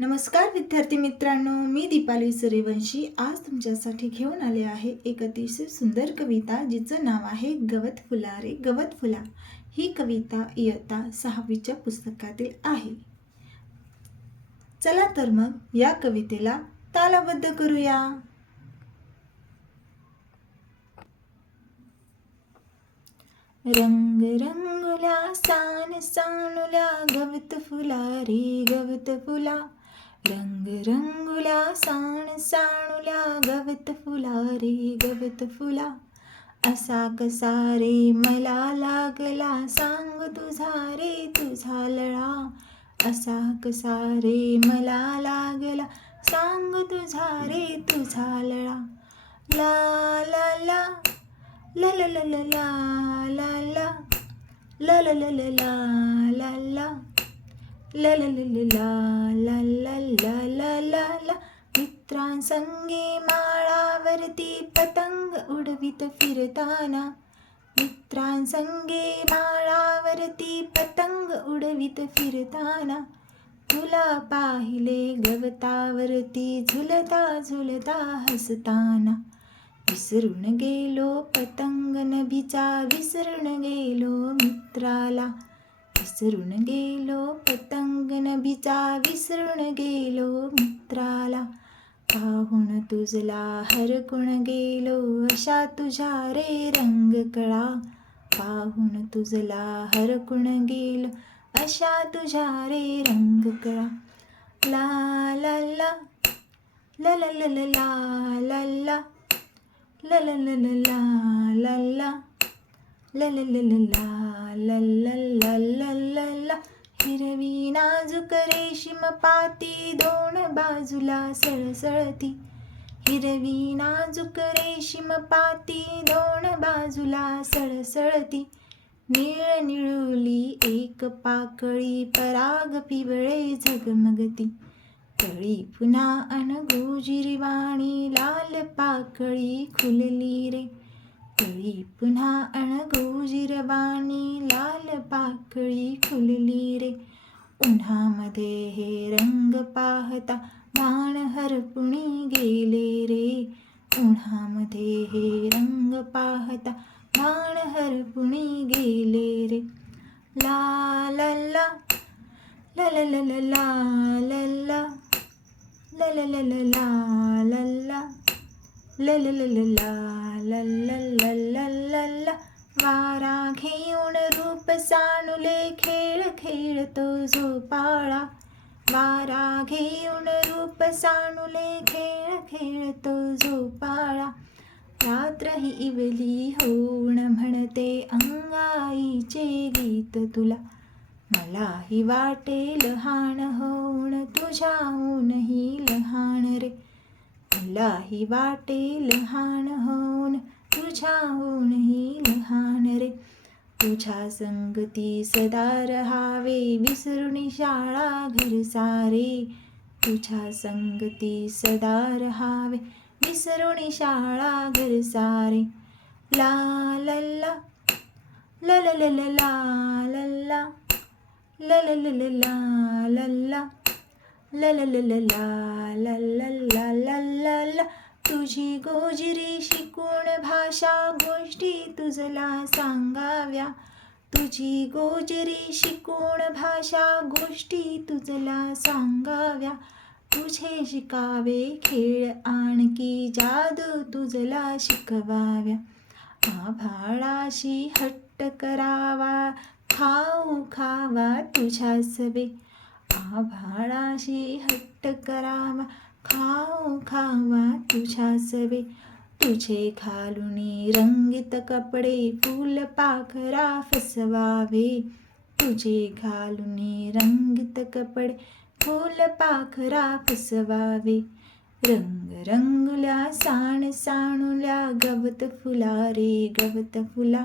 नमस्कार विद्यार्थी मित्रांनो. मी दीपाली सूर्यवंशी. आज तुमच्यासाठी घेऊन आले आहे एक अतिशय सुंदर कविता जिचं नाव आहे गवत फुला रे गवत फुला. ही कविता इयत्ता सहावीच्या पुस्तकातील आहे. चला तर मग या कवितेला तालाबद्ध करूया. रंग रंगुला सान सानुला गवत फुला रे गवत फुला. रंग रंगुला साण साणुला गवत फुला रे गवत फुला असा कसा रे मला लागला सांग तुझा रे तुझा लळा असा कसा रे मला लागला सांग तुझा रे तुझा लळा ला ला ला ला ला ला ला ला ला ला ला ला ला ला ला ला ला ला ला ला ला ला ला ला ला मित्रांसंगे माळावरती पतंग उडवीत फिरताना मित्रांसंगे माळावरती पतंग उडवीत फिरताना तुला पाहिले गवतावरती झुलता झुलता हसताना विसरून गेलो पतंग नभीचा विसरून गेलो मित्राला विसरून गेलो पतंग नभीचा विसरून गेलो मित्राला पाहून तुझला हरकून गेलो अशा तुझ्या रे रंग कळा पाहून तुझला हरकून गेलो अशा तुझ्या रे रंग कळा ला ला ला ला ला ला ला ला ला ला ला ला ला ला ला ला ला ला ला ला हिरवी नाजूक रेशीम पाती दोन बाजूला सळसळती. हिरवी नाजूक रेशीम पाती दोन बाजूला सळसळती. निळ निळुली एक पाकळी पराग पिवळे झगमगती. तळी पुन्हा अनगोजिरी वाणी लाल पाकळी खुलली रे. पाकळी पुन्हा अणगोजिर लाल पाकळी खुलली रे उन्हामध्ये हे रंग पाहता बाण हरपुणी गेले रे उन्हामध्ये हे रंग पाहता बाण हरपुणी गेले रे ला ला ला ला ला ला ला ला ला ला ला ला ला ला ल ला ल वारा घेऊन रूप सानुले खेळ खेळतो झोपाळा वारा घेऊन रूप सानुले खेळ खेळतो झोपाळा रात्र ही इवली होऊन म्हणते अंगाईचे गीत तुला मलाही वाटेल हाण होऊन तुझ्या मलाही वाटे लहान होऊन तुझ्याहूनही लहान रे तुझ्या संगती सदा रहावे विसरून शाळा घर सारे तुझ्या संगती सदा रहावे विसरून शाळा घर सारे ला लल्ला ला ला ला ला ला ला ला ला ला ला ला ला ला ला ला ला ला तुझी गोजरी शिकून भाषा गोष्टी तुझला सांगाव्या. तुझी गोजरी शिकून भाषा गोष्टी तुझला सांगाव्या. तुझे शिकावे खेळ आणखी जादू तुझला शिकवाव्या. आभाळाशी हट्ट करावा खाऊ खावा तुझ्या सवे आभाळाशी हट्ट करावा खाऊ खावा तुझ्या सवे. तुझे खालुनी रंगीत कपडे फुल पाखरा फसवावे. तुझे घालुनी रंगीत कपडे फुल पाखरा फसवावे. रंग रंगल्या साण साणुल्या गवत फुला रे गवत फुला.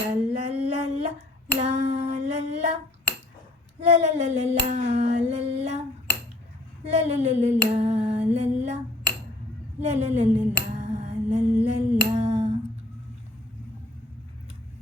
ला ला ला ला ला ला ला ला ला La la la la la la la La la la la la la la La la la la la la la la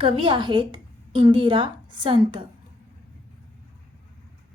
कवी आहेत इंदिरा संत